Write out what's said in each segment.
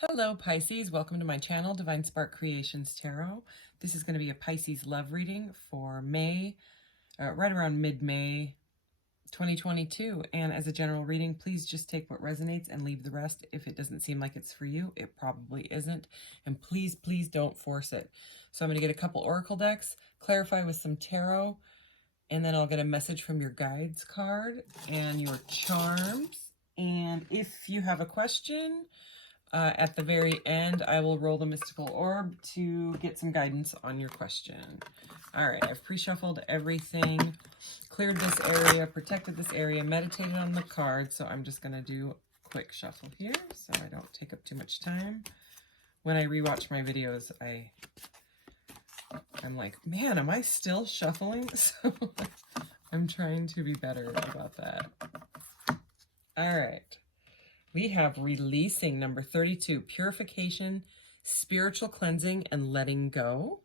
Hello Pisces, welcome to my channel, Divine Spark Creations Tarot. This is going to be a Pisces love reading for May, right around mid-May 2022. And as a general reading, please just take what resonates and leave the rest. If it doesn't seem like it's for you, it probably isn't. And please, please don't force it. So I'm going to get a couple oracle decks, clarify with some tarot, and then I'll get a message from your guides card and your charms. And if you have a question, at the very end, I will roll the mystical orb to get some guidance on your question. All right, I've pre-shuffled everything, cleared this area, protected this area, meditated on the cards. So I'm just going to do a quick shuffle here so I don't take up too much time. When I rewatch my videos, I'm like, man, am I still shuffling? So I'm trying to be better about that. All right. We have releasing, number 32, purification, spiritual cleansing, and letting go.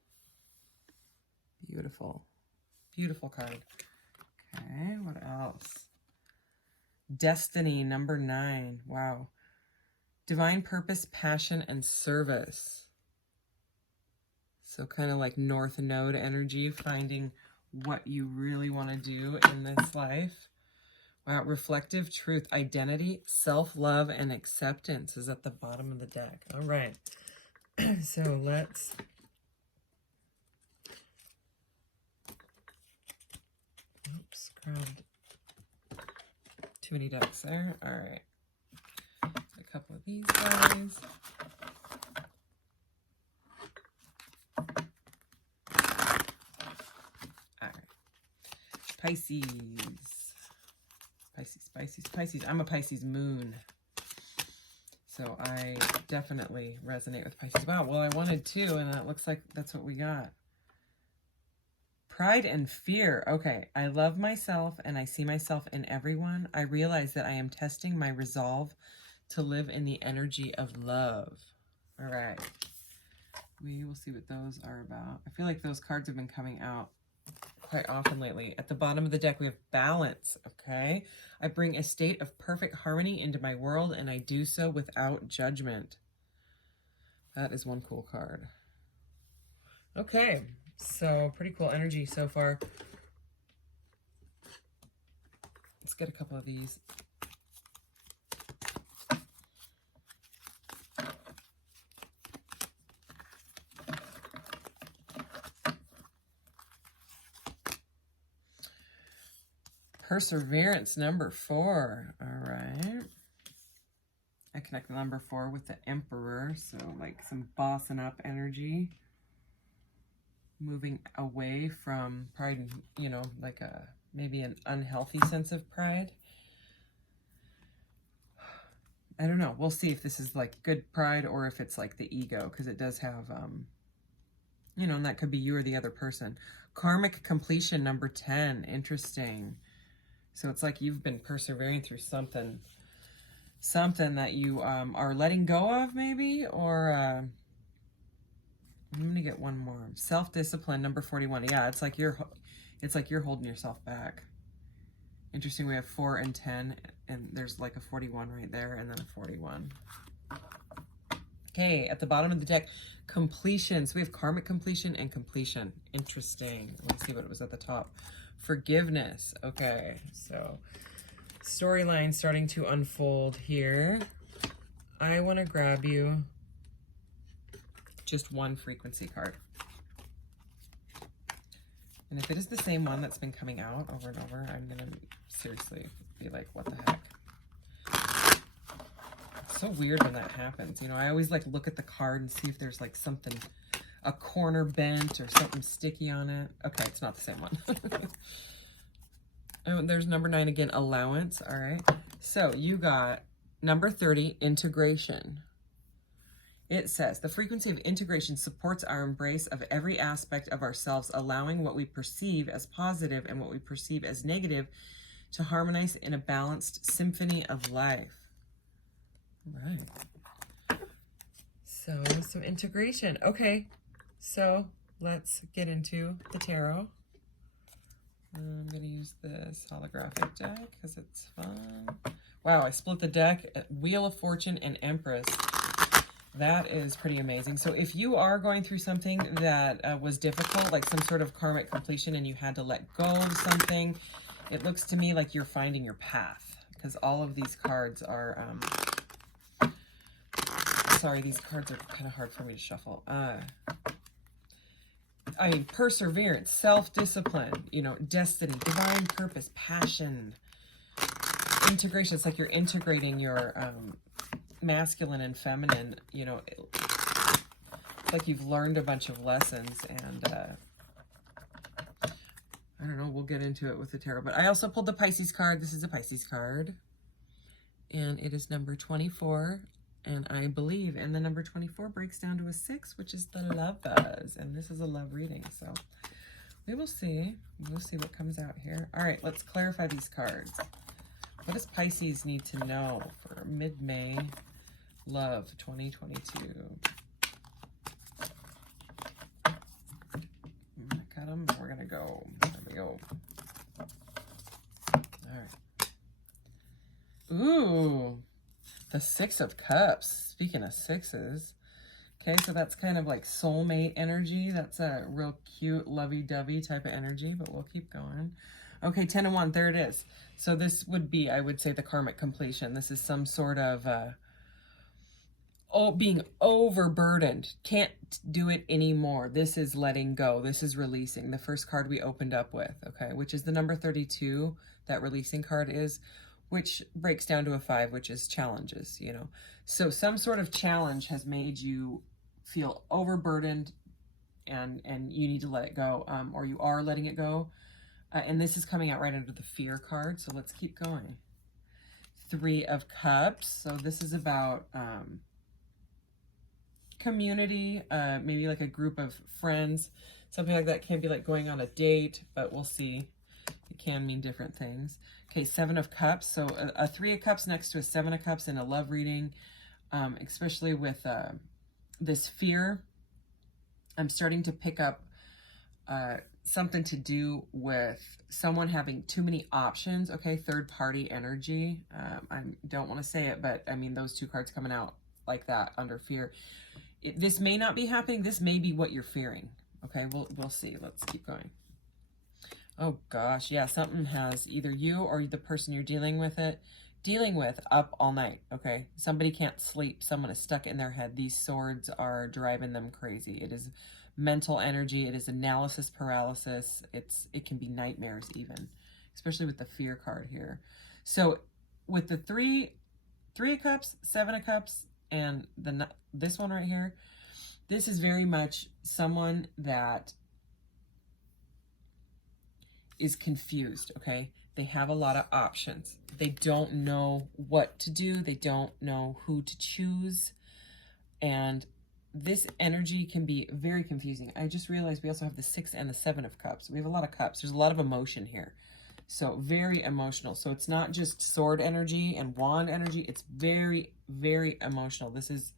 Beautiful. Beautiful card. Okay, what else? Destiny, number 9. Wow. Divine purpose, passion, and service. So kind of like North Node energy, finding what you really want to do in this life. Wow, reflective truth, identity, self-love, and acceptance is at the bottom of the deck. All right. So let's... Oops, grabbed too many decks there. All right. A couple of these guys. All right. Pisces. Pisces. I'm a Pisces moon. So I definitely resonate with Pisces. Wow, well, I wanted to, and it looks like that's what we got. Pride and fear. Okay, I love myself, and I see myself in everyone. I realize that I am testing my resolve to live in the energy of love. All right. We will see what those are about. I feel like those cards have been coming out quite often lately. At the bottom of the deck, we have balance, okay? I bring a state of perfect harmony into my world, and I do so without judgment. That is one cool card. Okay, so pretty cool energy so far. Let's get a couple of these. Perseverance, number 4. All right. I connect the number 4 with the Emperor, so like some bossing up energy. Moving away from pride and, you know, like maybe an unhealthy sense of pride. I don't know. We'll see if this is like good pride or if it's like the ego, because it does have, you know, and that could be you or the other person. Karmic completion, number 10. Interesting. So it's like you've been persevering through something that you are letting go of, maybe, or I'm gonna get one more. Self-discipline, number 41. Yeah, it's like you're holding yourself back. Interesting. We have 4 and 10, and there's like a 41 right there, and then a 41. Okay, at the bottom of the deck, completion. So we have karmic completion and completion. Interesting. Let's see what it was at the top. Forgiveness. Okay, so storyline starting to unfold here. I want to grab you just one frequency card. And if it is the same one that's been coming out over and over, I'm going to seriously be like, what the heck? It's so weird when that happens. You know, I always like look at the card and see if there's like something, a corner bent or something sticky on it. Okay, it's not the same one. Oh, there's number 9 again, allowance. All right. So you got number 30, integration. It says, the frequency of integration supports our embrace of every aspect of ourselves, allowing what we perceive as positive and what we perceive as negative to harmonize in a balanced symphony of life. All right. So some integration. Okay. So let's get into the tarot. I'm going to use this holographic deck because it's fun. Wow, I split the deck at Wheel of Fortune and Empress. That is pretty amazing. So if you are going through something that was difficult, like some sort of karmic completion, and you had to let go of something, it looks to me like you're finding your path, because all of these cards are, sorry, these cards are kind of hard for me to shuffle. I mean, perseverance, self-discipline, you know, destiny, divine purpose, passion, integration. It's like you're integrating your masculine and feminine, you know, it's like you've learned a bunch of lessons, and I don't know, we'll get into it with the tarot. But I also pulled the Pisces card. This is a Pisces card, and it is number 24, and I believe, and the number 24 breaks down to a 6, which is the Lovers, and this is a love reading, so we will see. We'll see what comes out here. All right, let's clarify these cards. What does Pisces need to know for mid-May love 2022? I'm gonna cut them. We're gonna go. There we go. All right. Ooh, the 6 of Cups. Speaking of 6s. Okay, so that's kind of like soulmate energy. That's a real cute, lovey-dovey type of energy, but we'll keep going. Okay, 10 of Wands, there it is. So this would be, I would say, the karmic completion. This is some sort of being overburdened. Can't do it anymore. This is letting go. This is releasing. The first card we opened up with, okay, which is the number 32, that releasing card is, which breaks down to a 5, which is challenges, you know. So some sort of challenge has made you feel overburdened, and you need to let it go, or you are letting it go. And this is coming out right under the fear card, so let's keep going. 3 of Cups, so this is about community, maybe like a group of friends, something like that. Can be like going on a date, but we'll see. It can mean different things. Okay, 7 of Cups, so a 3 of Cups next to a 7 of Cups in a love reading, especially with this fear. I'm starting to pick up something to do with someone having too many options, okay? Third party energy. I don't want to say it, but I mean, those 2 cards coming out like that under fear. This may not be happening. This may be what you're fearing, okay? We'll see. Let's keep going. Oh gosh, yeah, something has either you or the person you're dealing with up all night, okay? Somebody can't sleep. Someone is stuck in their head. These swords are driving them crazy. It is mental energy. It is analysis paralysis. It can be nightmares even, especially with the fear card here. So with the 3 of Cups, 7 of Cups, and this one right here, this is very much someone that is confused, okay? They have a lot of options. They don't know what to do. They don't know who to choose. And this energy can be very confusing. I just realized we also have the 6 and the 7 of Cups. We have a lot of cups. There's a lot of emotion here. So very emotional. So it's not just sword energy and wand energy. It's very, very emotional. This is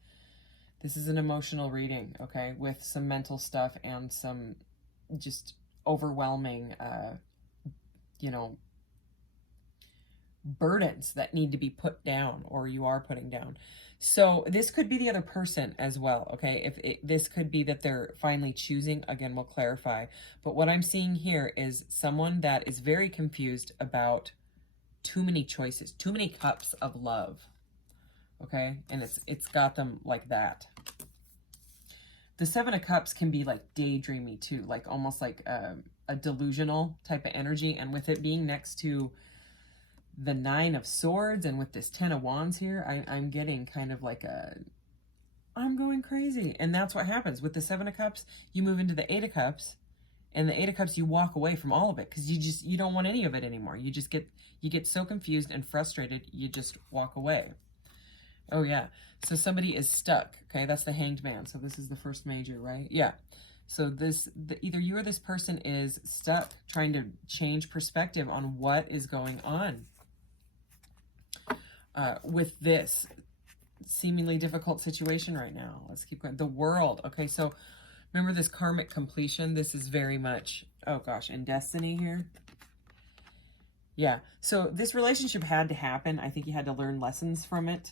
an emotional reading, okay, with some mental stuff and some just overwhelming, you know, burdens that need to be put down, or you are putting down. So this could be the other person as well, okay? This could be that they're finally choosing. Again, we'll clarify. But what I'm seeing here is someone that is very confused about too many choices, too many cups of love, okay? And it's got them like that. The 7 of Cups can be like daydreamy too, like almost like a delusional type of energy. And with it being next to the 9 of Swords and with this 10 of Wands here, I'm getting kind of like I'm going crazy. And that's what happens with the 7 of Cups. You move into the 8 of Cups, and the 8 of Cups, you walk away from all of it because you don't want any of it anymore. You get so confused and frustrated, you just walk away. Oh yeah, so somebody is stuck, okay? That's the Hanged Man. So this is the first major, right? Yeah. So either you or this person is stuck trying to change perspective on what is going on with this seemingly difficult situation right now. Let's keep going. The World. Okay, so remember this karmic completion. This is very much, oh gosh, in destiny here. Yeah, so this relationship had to happen. I think you had to learn lessons from it.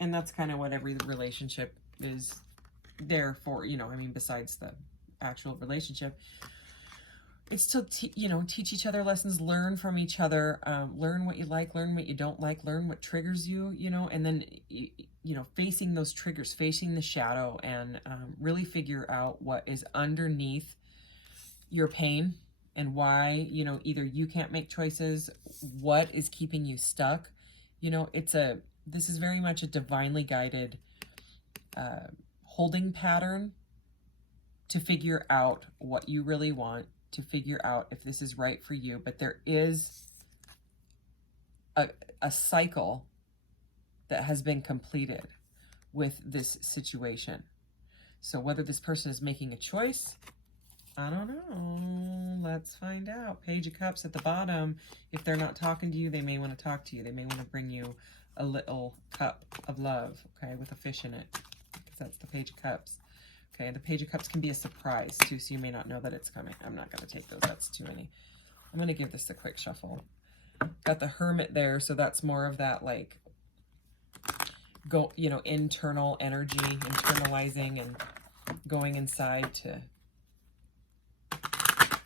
And that's kind of what every relationship is there for, you know, I mean, besides the actual relationship. It's to, you know, teach each other lessons, learn from each other, learn what you like, learn what you don't like, learn what triggers you, you know, and then, you know, facing those triggers, facing the shadow, and really figure out what is underneath your pain and why, you know, either you can't make choices, what is keeping you stuck. You know, this is very much a divinely guided holding pattern to figure out what you really want, to figure out if this is right for you. But there is a cycle that has been completed with this situation. So whether this person is making a choice, I don't know. Let's find out. Page of Cups at the bottom. If they're not talking to you, they may want to talk to you. They may want to bring you a little cup of love, okay, with a fish in it, because that's the Page of Cups. Okay, the Page of Cups can be a surprise, too, so you may not know that it's coming. I'm not going to take those. That's too many. I'm going to give this a quick shuffle. Got the Hermit there, so that's more of that, like, you know, internal energy, internalizing and going inside to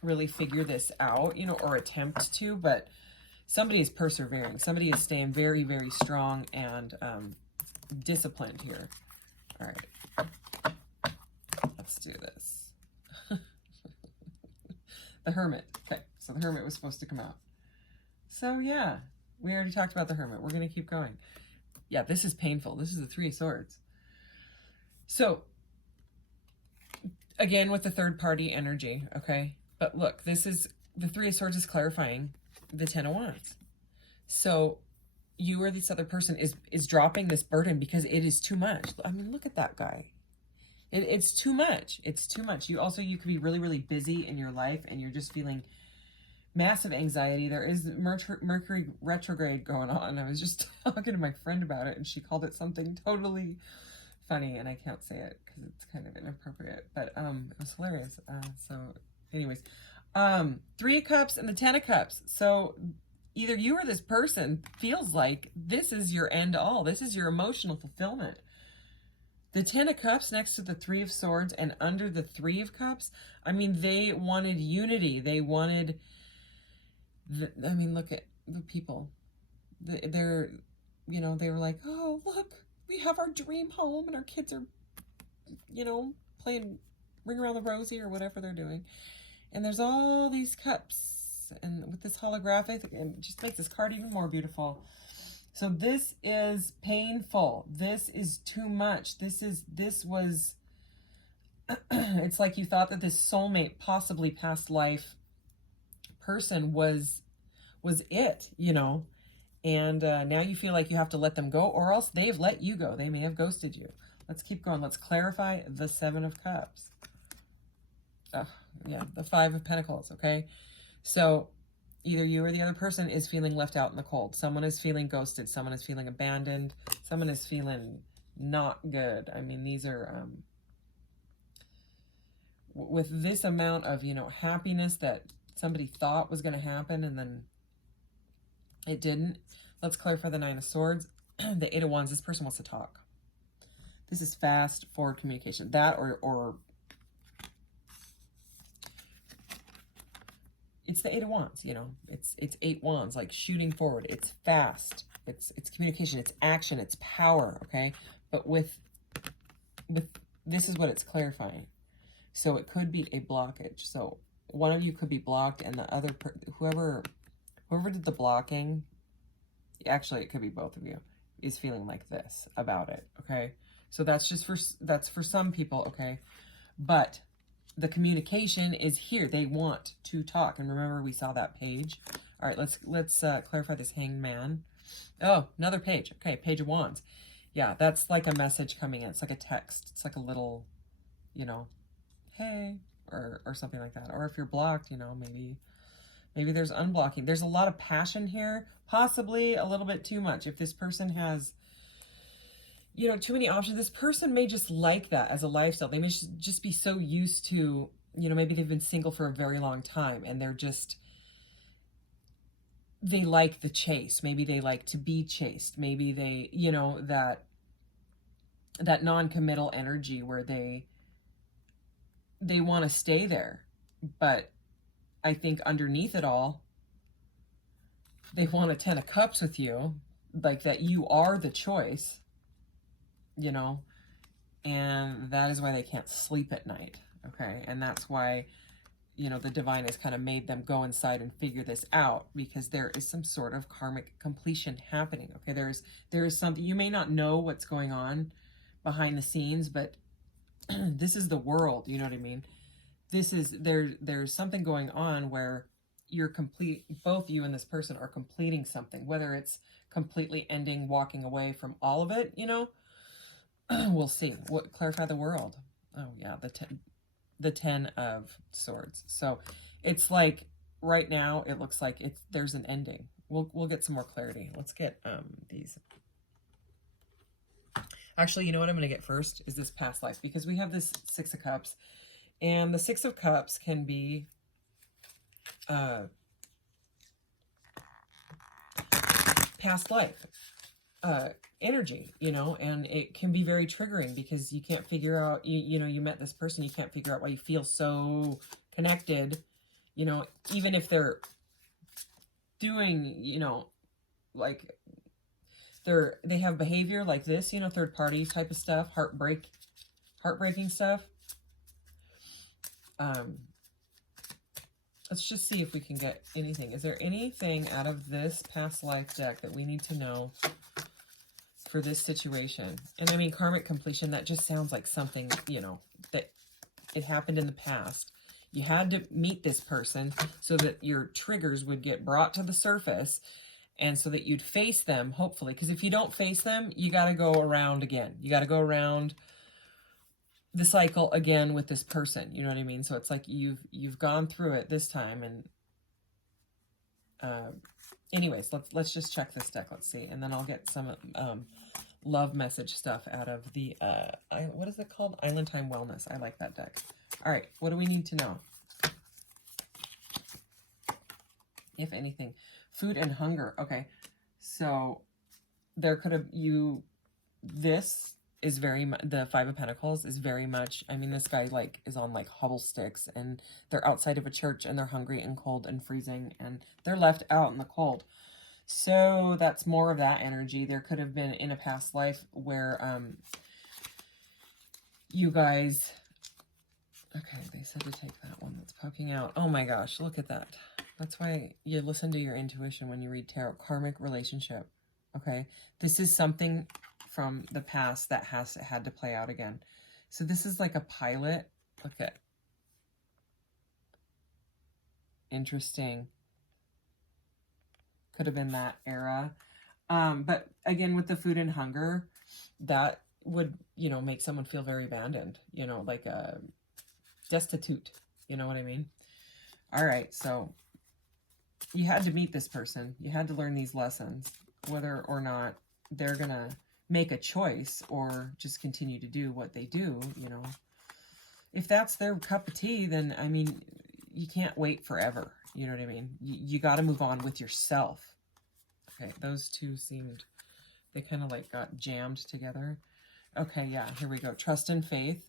really figure this out, you know, or attempt to, but somebody is persevering. Somebody is staying very, very strong and disciplined here. All right. Let's do this. The Hermit. Okay, so the Hermit was supposed to come out. So yeah, we already talked about the Hermit. We're going to keep going. Yeah, this is painful. This is the Three of Swords. So, again, with the third party energy, okay? But look, this is, the Three of Swords is clarifying the Ten of Wands. So, you or this other person is dropping this burden because it is too much. I mean, look at that guy. It's too much. It's too much. You could be really, really busy in your life and you're just feeling massive anxiety. There is Mercury retrograde going on. I was just talking to my friend about it and she called it something totally funny and I can't say it because it's kind of inappropriate, but it was hilarious. So anyways, Three of Cups and the Ten of Cups. So either you or this person feels like this is your end all. This is your emotional fulfillment. The Ten of Cups next to the Three of Swords and under the Three of Cups, I mean, they wanted unity. They wanted, I mean, look at the people. They're, you know, they were like, oh, look, we have our dream home and our kids are, you know, playing Ring Around the Rosie or whatever they're doing. And there's all these cups and with this holographic, and it just makes this card even more beautiful. So this is painful. This is too much. This was, it's like you thought that this soulmate, possibly past life person was it, you know, and now you feel like you have to let them go, or else they've let you go. They may have ghosted you. Let's keep going. Let's clarify the Seven of Cups. Oh, yeah, the Five of Pentacles, okay? So either you or the other person is feeling left out in the cold. Someone is feeling ghosted. Someone is feeling abandoned. Someone is feeling not good. I mean, these are, with this amount of, you know, happiness that somebody thought was going to happen and then it didn't. Let's clarify the Nine of Swords. The Eight of Wands, this person wants to talk. This is fast forward communication. That or it's the Eight of Wands, you know, it's Eight Wands, like shooting forward. It's fast. It's communication. It's action. It's power. Okay. But with this is what it's clarifying. So it could be a blockage. So one of you could be blocked and the other, whoever did the blocking, actually it could be both of you, is feeling like this about it. Okay. So that's just that's for some people. Okay. But the communication is here. They want to talk. And remember, we saw that page. All right, let's clarify this Hangman. Oh, another page. Okay, Page of Wands. Yeah, that's like a message coming in. It's like a text. It's like a little, you know, hey, or something like that. Or if you're blocked, you know, maybe there's unblocking. There's a lot of passion here, possibly a little bit too much. If this person has, you know, too many options, this person may just like that as a lifestyle. They may just be so used to, you know, maybe they've been single for a very long time and they like the chase. Maybe they like to be chased. Maybe they, you know, that that non-committal energy where they want to stay there, but I think underneath it all, they want a 10 of cups with you, like that you are the choice, you know, and that is why they can't sleep at night. Okay. And that's why, you know, the divine has kind of made them go inside and figure this out, because there is some sort of karmic completion happening. Okay. There is something, you may not know what's going on behind the scenes, but this is the world, you know what I mean? There's something going on where you're complete, both you and this person are completing something, whether it's completely ending, walking away from all of it, you know. We'll see. What, clarify the world. Oh yeah, the 10 of swords. So it's like right now it looks like there's an ending. We'll get some more clarity. Let's get these. Actually, you know what I'm going to get first is this past life, because we have this 6 of Cups, and the 6 of Cups can be past life energy, you know, and it can be very triggering because you can't figure out, you know, you met this person, you can't figure out why you feel so connected, you know, even if they're doing, you know, like they have behavior like this, you know, third party type of stuff, heartbreaking stuff. Let's just see if we can get anything. Is there anything out of this past life deck that we need to know for this situation? And I mean, karmic completion, that just sounds like something, you know, that it happened in the past. You had to meet this person so that your triggers would get brought to the surface, and so that you'd face them, hopefully. Because if you don't face them, you got to go around again. You got to go around the cycle again with this person. You know what I mean? So it's like you've gone through it this time. And anyways, let's just check this deck. Let's see. And then I'll get some love message stuff out of the, what is it called? Island Time Wellness. I like that deck. All right. What do we need to know? If anything. Food and hunger. Okay. So there could have this is very much, the 5 of Pentacles is very much, I mean, this guy like is on like hobble sticks, and they're outside of a church, and they're hungry and cold and freezing, and they're left out in the cold. So that's more of that energy. There could have been in a past life where you guys, okay, they said to take that one that's poking out. Oh my gosh, look at that. That's why you listen to your intuition when you read tarot. Karmic relationship. Okay, this is something from the past that had to play out again. So this is like a pilot. Look at, interesting. Could have been that era. But again, with the food and hunger, that would, you know, make someone feel very abandoned, you know, like destitute, you know what I mean? All right, so you had to meet this person. You had to learn these lessons, whether or not they're going to make a choice or just continue to do what they do, you know. If that's their cup of tea, then, I mean, you can't wait forever. You know what I mean? You got to move on with yourself. Okay, those two seemed, they kind of like got jammed together. Okay, yeah, here we go. Trust and faith.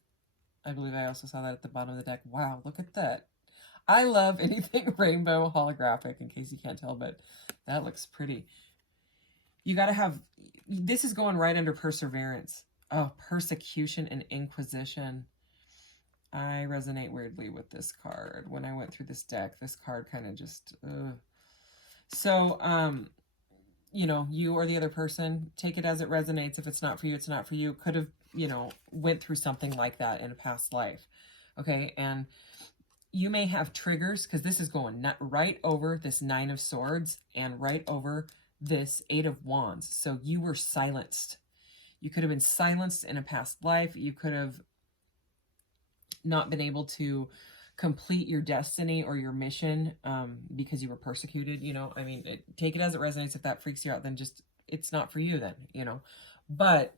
I believe I also saw that at the bottom of the deck. Wow, look at that. I love anything rainbow holographic, in case you can't tell, but that looks pretty. You got to have, this is going right under perseverance. Oh, persecution and inquisition. I resonate weirdly with this card. When I went through this deck, this card kind of just, So, you know, you or the other person, take it as it resonates. If it's not for you, it's not for you. Could have, you know, went through something like that in a past life. Okay, and you may have triggers, because this is going right over this 9 of Swords and right over this 8 of Wands. So you were silenced. You could have been silenced in a past life. You could have not been able to complete your destiny or your mission because you were persecuted, you know. I mean, take it as it resonates. If that freaks you out, then just, it's not for you then, you know. But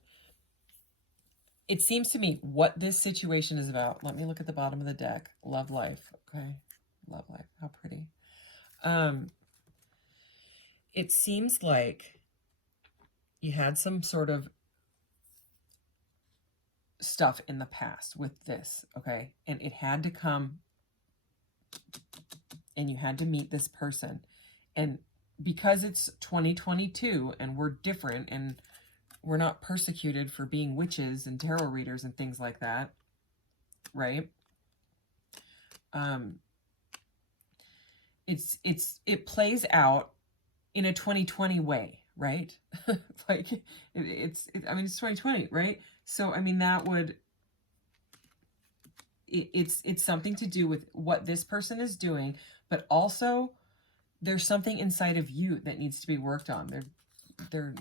it seems to me what this situation is about. Let me look at the bottom of the deck. Love life. Okay. Love life. How pretty. It seems like you had some sort of stuff in the past with this, okay? And it had to come, and you had to meet this person. And because it's 2022 and we're different and we're not persecuted for being witches and tarot readers and things like that, right? It plays out in a 2020 way, right? Like I mean, it's 2020, right? So, I mean, that would, it's something to do with what this person is doing, but also there's something inside of you that needs to be worked on. They're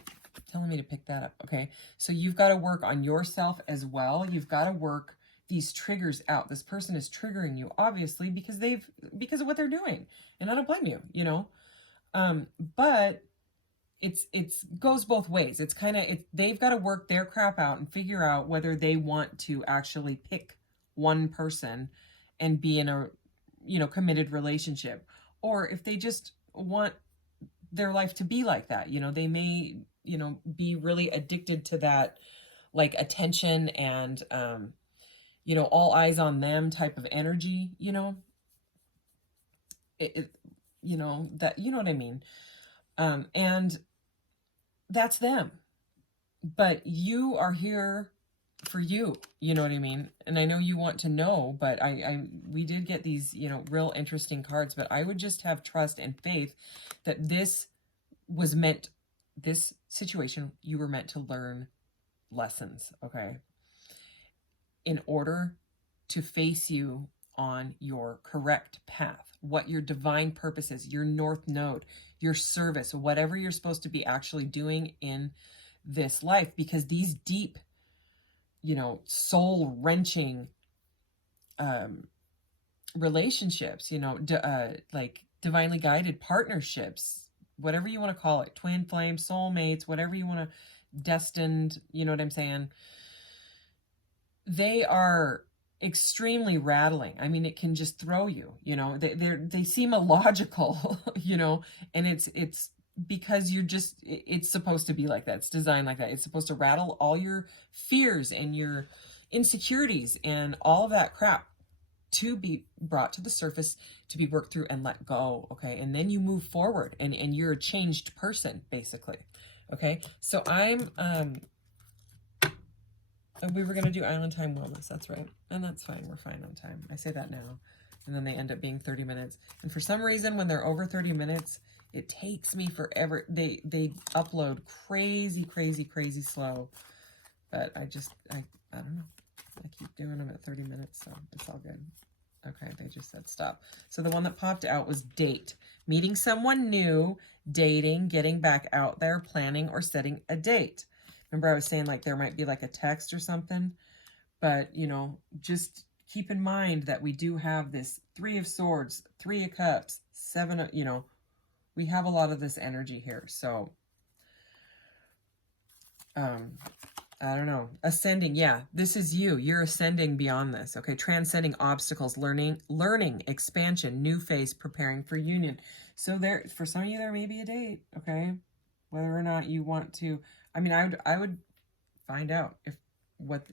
telling me to pick that up. Okay. So you've got to work on yourself as well. You've got to work these triggers out. This person is triggering you, obviously, because of what they're doing. And I don't blame you, you know? But it's goes both ways. It's kind of, they've got to work their crap out and figure out whether they want to actually pick one person and be in a, you know, committed relationship, or if they just want their life to be like that. You know, they may, you know, be really addicted to that, like, attention and, you know, all eyes on them type of energy, you know, you know, that, you know what I mean? And that's them, but you are here for you, you know what I mean? And I know you want to know, but we did get these, you know, real interesting cards, but I would just have trust and faith that this situation, you were meant to learn lessons, okay? In order to face you on your correct path, what your divine purpose is, your north node, your service, whatever you're supposed to be actually doing in this life, because these deep, you know, soul-wrenching relationships, you know, like divinely guided partnerships, whatever you want to call it, twin flames, soulmates, whatever you want to, destined, you know what I'm saying? They are extremely rattling. I mean, it can just throw you, you know, they seem illogical, you know, and it's because it's supposed to be like that. It's designed like that. It's supposed to rattle all your fears and your insecurities and all of that crap to be brought to the surface, to be worked through and let go. Okay. And then you move forward and you're a changed person, basically. Okay. So we were going to do Island Time Wellness. That's right. And that's fine. We're fine on time. I say that now. And then they end up being 30 minutes. And for some reason, when they're over 30 minutes, it takes me forever. They upload crazy slow. But I don't know. I keep doing them at 30 minutes, so it's all good. Okay, they just said stop. So the one that popped out was date. Meeting someone new, dating, getting back out there, planning, or setting a date. Remember I was saying, like, there might be like a text or something, but, you know, just keep in mind that we do have this 3 of Swords, 3 of Cups, 7 of, you know, we have a lot of this energy here. So, I don't know. Ascending. Yeah, this is you. You're ascending beyond this. Okay. Transcending obstacles, learning, expansion, new phase, preparing for union. So there, for some of you, there may be a date. Okay. Whether or not you want to, I mean, I would find out what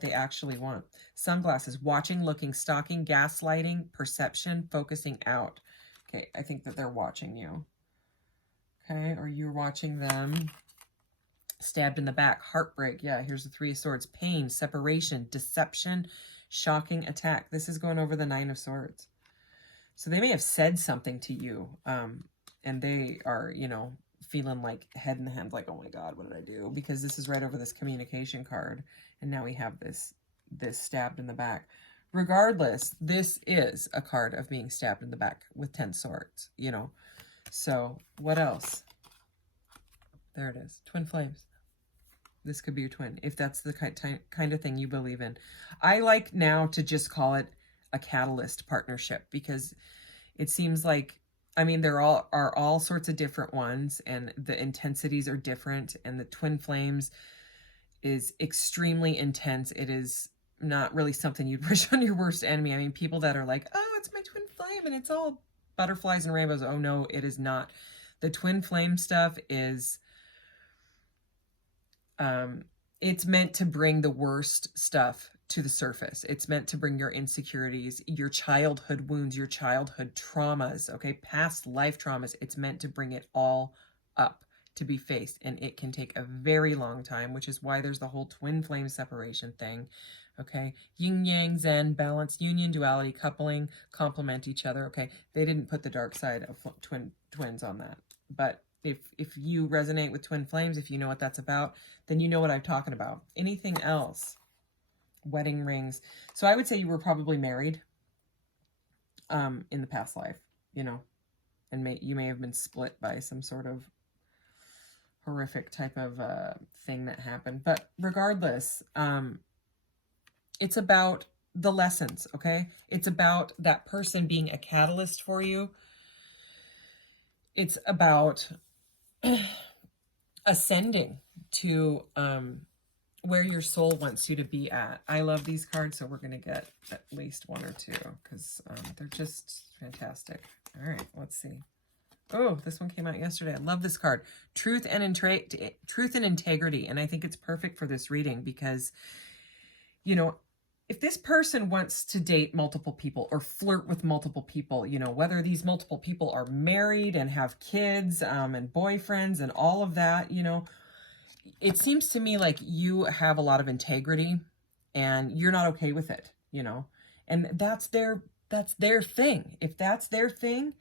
they actually want. Sunglasses, watching, looking, stalking, gaslighting, perception, focusing out. Okay. I think that they're watching you. Okay. Or you're watching them. Stabbed in the back, heartbreak. Yeah, here's the 3 of Swords. Pain, separation, deception, shocking attack. This is going over the 9 of Swords. So they may have said something to you, and they are, you know, feeling like head in the hands, like, oh my God, what did I do? Because this is right over this communication card, and now we have this stabbed in the back. Regardless, this is a card of being stabbed in the back with 10 swords, you know. So what else? There it is. Twin flames. This could be your twin, if that's the kind of thing you believe in. I like now to just call it a catalyst partnership, because it seems like, I mean, there are all sorts of different ones, and the intensities are different, and the twin flames is extremely intense. It is not really something you'd wish on your worst enemy. I mean, people that are like, oh, it's my twin flame and it's all butterflies and rainbows. Oh no, it is not. The twin flame stuff is it's meant to bring the worst stuff to the surface. It's meant to bring your insecurities, your childhood wounds, your childhood traumas, okay, past life traumas. It's meant to bring it all up to be faced, and it can take a very long time, which is why there's the whole twin flame separation thing. Okay, yin yang, zen, balance, union, duality, coupling, complement each other. Okay, they didn't put the dark side of twins on that, but if you resonate with twin flames, if you know what that's about, then you know what I'm talking about. Anything else? Wedding rings. So I would say you were probably married in the past life, you know, and you may have been split by some sort of horrific type of thing that happened. But regardless, it's about the lessons, okay? It's about that person being a catalyst for you. It's about ascending to where your soul wants you to be at. I love these cards, so we're going to get at least one or two because they're just fantastic. All right, let's see. Oh, this one came out yesterday. I love this card. Truth and integrity. And I think it's perfect for this reading because, you know, if this person wants to date multiple people or flirt with multiple people, you know, whether these multiple people are married and have kids and boyfriends and all of that, you know, it seems to me like you have a lot of integrity and you're not okay with it, you know, and that's their thing. If that's their thing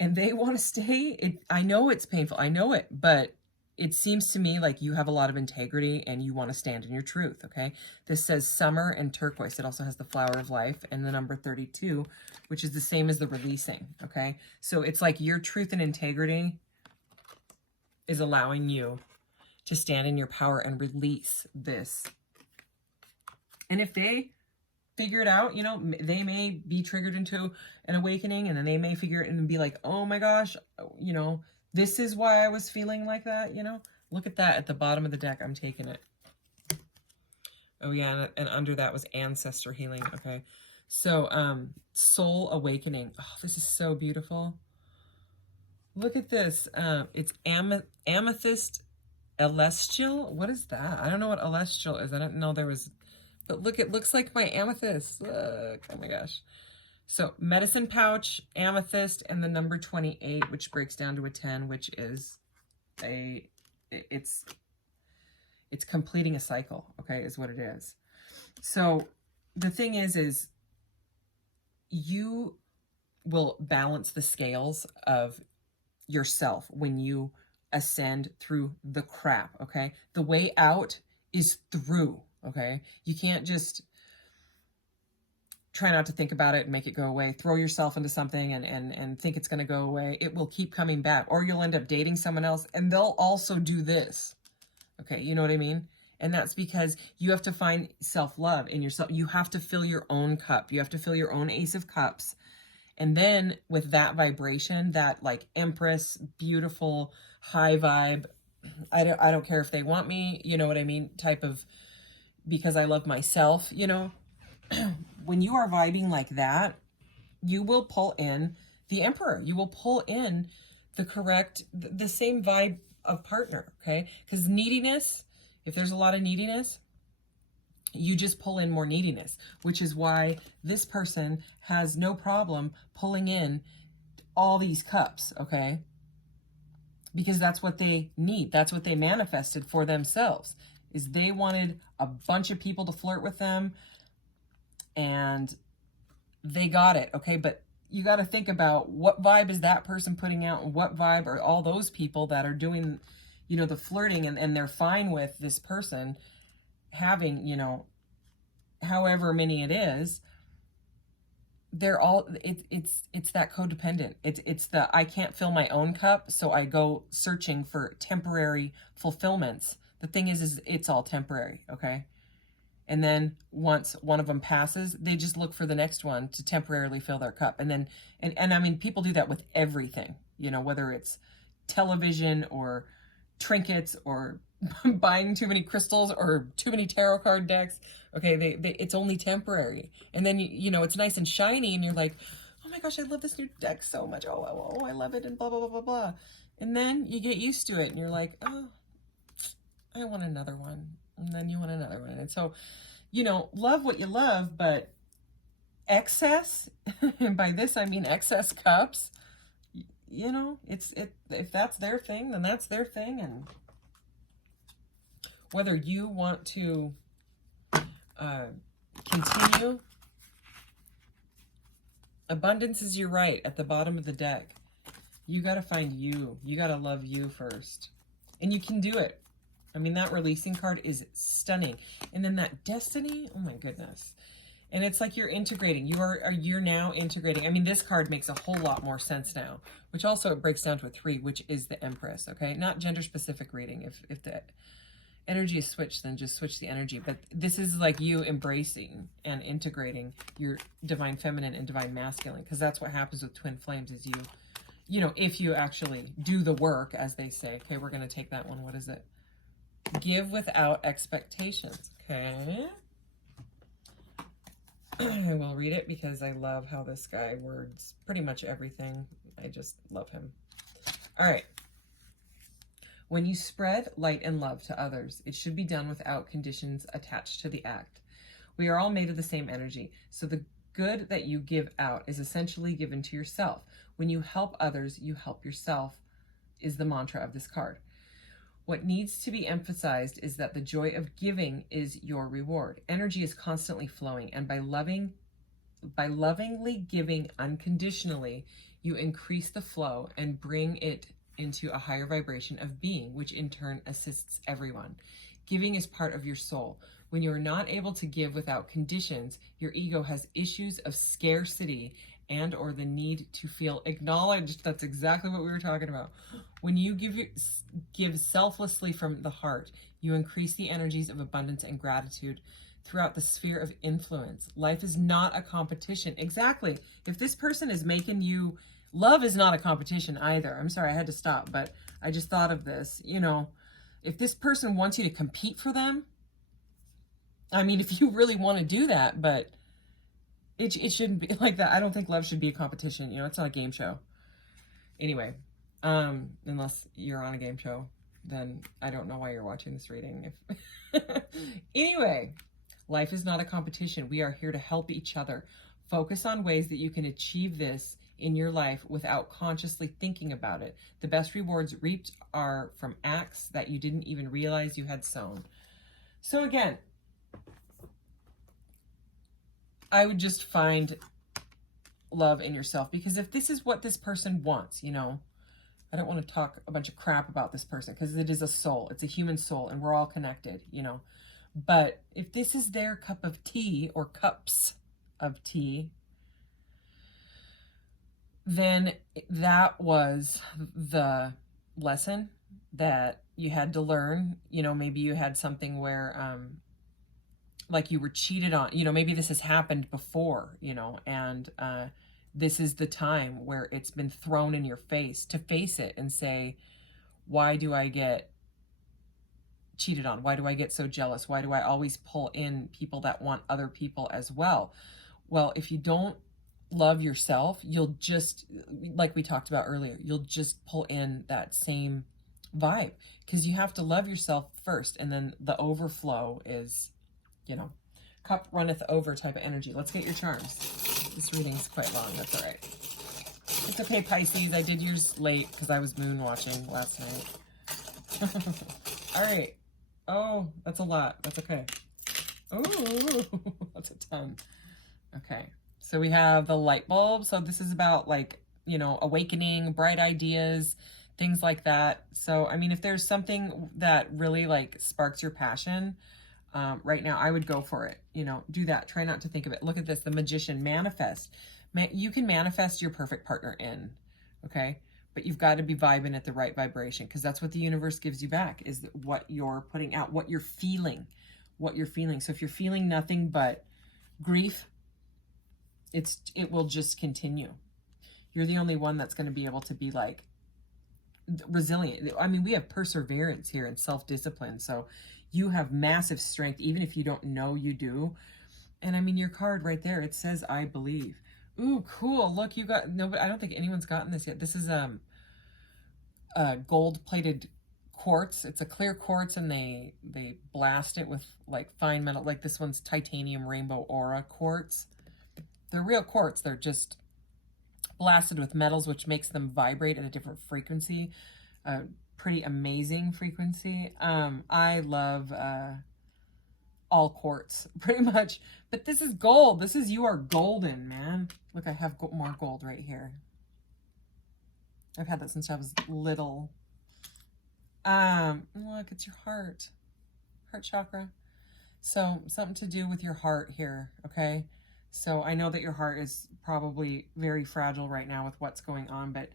and they want to stay, I know it's painful. I know it, but it seems to me like you have a lot of integrity and you want to stand in your truth, okay? This says summer and turquoise. It also has the flower of life and the number 32, which is the same as the releasing, okay? So it's like your truth and integrity is allowing you to stand in your power and release this. And if they figure it out, you know, they may be triggered into an awakening and then they may figure it and be like, oh my gosh, you know, this is why I was feeling like that, you know? Look at that at the bottom of the deck. I'm taking it. Oh, yeah, and under that was ancestor healing. Okay. So, soul awakening. Oh, this is so beautiful. Look at this. It's amethyst celestial. What is that? I don't know what celestial is. I didn't know there was... But look, it looks like my amethyst. Look. Oh, my gosh. So medicine pouch, amethyst, and the number 28, which breaks down to a 10, which is it's completing a cycle, okay, is what it is. So the thing is you will balance the scales of yourself when you ascend through the crap, okay? The way out is through, okay? You can't just try not to think about it and make it go away. Throw yourself into something and think it's going to go away. It will keep coming back. Or you'll end up dating someone else and they'll also do this. Okay, you know what I mean? And that's because you have to find self-love in yourself. You have to fill your own cup. You have to fill your own Ace of Cups. And then with that vibration, that like Empress, beautiful, high vibe, I don't care if they want me, you know what I mean, type of, because I love myself, you know. When you are vibing like that, you will pull in the Emperor. You will pull in the correct, the same vibe of partner, okay? Because neediness, if there's a lot of neediness, you just pull in more neediness, which is why this person has no problem pulling in all these cups, okay? Because that's what they need. That's what they manifested for themselves, is they wanted a bunch of people to flirt with them, and they got it, okay? But you got to think about what vibe is that person putting out, and what vibe are all those people that are doing, you know, the flirting, and they're fine with this person having, you know, however many it is. They're all, it's that codependent. It's the, I can't fill my own cup, so I go searching for temporary fulfillments. The thing is it's all temporary, okay? And then once one of them passes, they just look for the next one to temporarily fill their cup. And then, and I mean, people do that with everything, you know, whether it's television or trinkets or buying too many crystals or too many tarot card decks. Okay, it's only temporary. And then, you know, it's nice and shiny and you're like, oh my gosh, I love this new deck so much. Oh, I love it, and blah, blah, blah, blah, blah. And then you get used to it and you're like, oh, I want another one. And then you want another one. And so, you know, love what you love, but excess, and by this I mean excess cups, you know, if that's their thing, then that's their thing. And whether you want to continue, abundance is your right at the bottom of the deck. You got to find you. You got to love you first. And you can do it. I mean, that releasing card is stunning. And then that destiny, oh my goodness. And it's like you're integrating. You're now integrating. I mean, this card makes a whole lot more sense now, which also it breaks down to a 3, which is the Empress, okay? Not gender-specific reading. If the energy is switched, then just switch the energy. But this is like you embracing and integrating your divine feminine and divine masculine, because that's what happens with twin flames is you know, if you actually do the work, as they say. Okay, we're going to take that one. What is it? Give without expectations. Okay. I will read it because I love how this guy words pretty much everything. I just love him. All right. When you spread light and love to others, it should be done without conditions attached to the act. We are all made of the same energy, so the good that you give out is essentially given to yourself. When you help others, you help yourself, is the mantra of this card. What needs to be emphasized is that the joy of giving is your reward. Energy is constantly flowing, and by lovingly giving unconditionally, you increase the flow and bring it into a higher vibration of being, which in turn assists everyone. Giving is part of your soul. When you are not able to give without conditions, your ego has issues of scarcity and or the need to feel acknowledged. That's exactly what we were talking about. When you give selflessly from the heart, you increase the energies of abundance and gratitude throughout the sphere of influence. Life is not a competition. Exactly. If this person is making you, love is not a competition either. I'm sorry, I had to stop, but I just thought of this. You know, if this person wants you to compete for them, I mean, if you really want to do that, but it shouldn't be like that. I don't think love should be a competition. You know, it's not a game show. Anyway, unless you're on a game show, then I don't know why you're watching this reading. Anyway, life is not a competition. We are here to help each other. Focus on ways that you can achieve this in your life without consciously thinking about it. The best rewards reaped are from acts that you didn't even realize you had sown. So again, I would just find love in yourself, because if this is what this person wants, you know, I don't want to talk a bunch of crap about this person because it is a soul. It's a human soul and we're all connected, you know. But if this is their cup of tea or cups of tea, then that was the lesson that you had to learn. You know, maybe you had something where, like you were cheated on, you know, maybe this has happened before, you know, and this is the time where it's been thrown in your face to face it and say, why do I get cheated on? Why do I get so jealous? Why do I always pull in people that want other people as well? Well, if you don't love yourself, you'll just, like we talked about earlier, you'll just pull in that same vibe, because you have to love yourself first, and then the overflow is, you know, cup runneth over type of energy. Let's get your charms. This reading is quite long. That's all right. It's okay, Pisces. I did yours late because I was moon watching last night. All right. Oh, that's a lot. That's okay. Oh, that's a ton. Okay. So we have the light bulb. So this is about, like, you know, awakening, bright ideas, things like that. So, I mean, if there's something that really, like, sparks your passion, right now, I would go for it. You know, do that. Try not to think of it. Look at this. The Magician. Manifest. You can manifest your perfect partner in, okay? But you've got to be vibing at the right vibration, because that's what the universe gives you back, is what you're putting out, what you're feeling, So if you're feeling nothing but grief, it will just continue. You're the only one that's going to be able to be, like, resilient. I mean, we have perseverance here and self-discipline. So you have massive strength, even if you don't know you do. And I mean, your card right there, it says, I believe. Ooh, cool. Look, you got, no, but I don't think anyone's gotten this yet. This is a gold-plated quartz. It's a clear quartz, and they blast it with like fine metal. Like this one's titanium rainbow aura quartz. They're real quartz. They're just blasted with metals, which makes them vibrate at a different frequency. Pretty amazing frequency. I love all quartz pretty much, but this is gold. This is, you are golden, man. Look, I have more gold right here. I've had that since I was little. Look, it's your heart chakra. So something to do with your heart here. Okay. So I know that your heart is probably very fragile right now with what's going on, but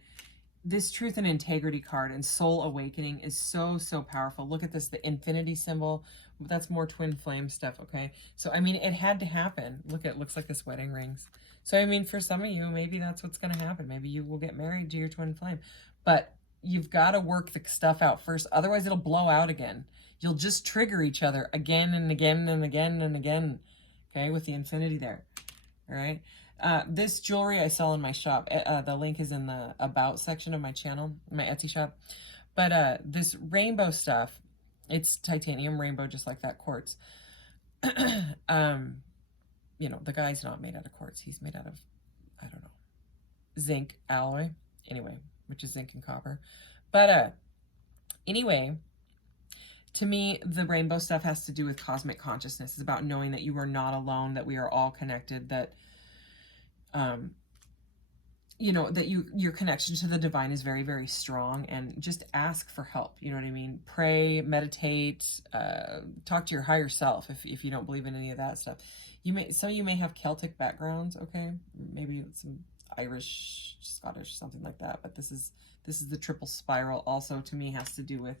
this truth and integrity card and soul awakening is so, so powerful. Look at this, the infinity symbol. That's more twin flame stuff, okay? So, I mean, it had to happen. Look, it looks like this wedding rings. So, I mean, for some of you, maybe that's what's going to happen. Maybe you will get married to your twin flame. But you've got to work the stuff out first. Otherwise, it'll blow out again. You'll just trigger each other again and again and again and again, okay, with the infinity there, all right? This jewelry I sell in my shop. The link is in the About section of my channel, my Etsy shop. But this rainbow stuff, it's titanium rainbow, just like that quartz. You know, the guy's not made out of quartz. He's made out of, I don't know, zinc alloy. Anyway, which is zinc and copper. But anyway, to me, the rainbow stuff has to do with cosmic consciousness. It's about knowing that you are not alone, that we are all connected, that you know, that your connection to the divine is very, very strong, and just ask for help. You know what I mean? Pray, meditate, talk to your higher self if you don't believe in any of that stuff. Some of you may have Celtic backgrounds, okay? Maybe some Irish, Scottish, something like that. But this is the triple spiral. Also, to me, has to do with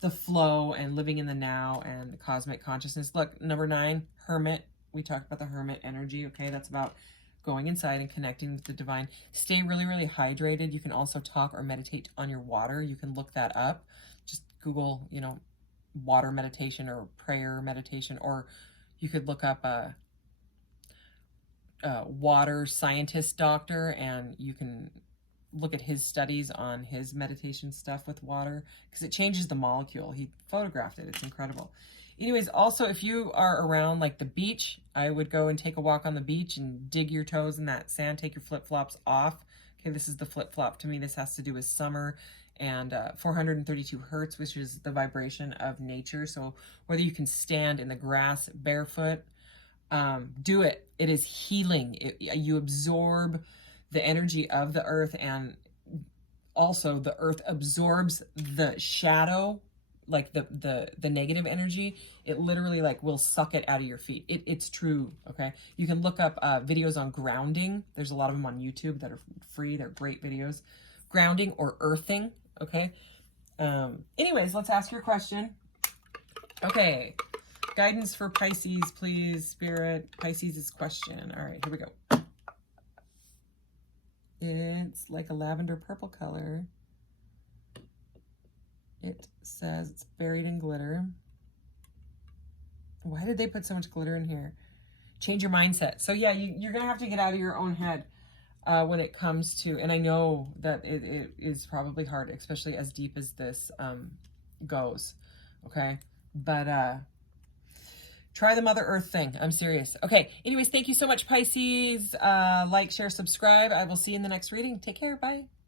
the flow and living in the now and cosmic consciousness. Look, number 9, Hermit. We talked about the Hermit energy, okay? That's about going inside and connecting with the divine. Stay really, really hydrated. You can also talk or meditate on your water. You can look that up. Just Google, you know, water meditation or prayer meditation, or you could look up a water scientist doctor, and you can look at his studies on his meditation stuff with water, because it changes the molecule. He photographed it. It's incredible. Anyways, also, if you are around like the beach, I would go and take a walk on the beach and dig your toes in that sand. Take your flip-flops off. Okay, this is the flip-flop. To me, this has to do with summer and 432 hertz, which is the vibration of nature. So whether you can stand in the grass barefoot, do it. It is healing. You absorb the energy of the earth, and also the earth absorbs the shadow, like the negative energy. It literally like will suck it out of your feet. It's true, okay? You can look up videos on grounding. There's a lot of them on YouTube that are free. They're great videos. Grounding or earthing, okay? Anyways, let's ask your question. Okay, guidance for Pisces, please, Spirit. Pisces' question. All right, here we go. It's like a lavender purple color. It says it's buried in glitter. Why did they put so much glitter in here? Change your mindset. So yeah, you're going to have to get out of your own head when it comes to, and I know that it is probably hard, especially as deep as this goes, okay? But try the Mother Earth thing. I'm serious. Okay, anyways, thank you so much, Pisces. Like, share, subscribe. I will see you in the next reading. Take care. Bye.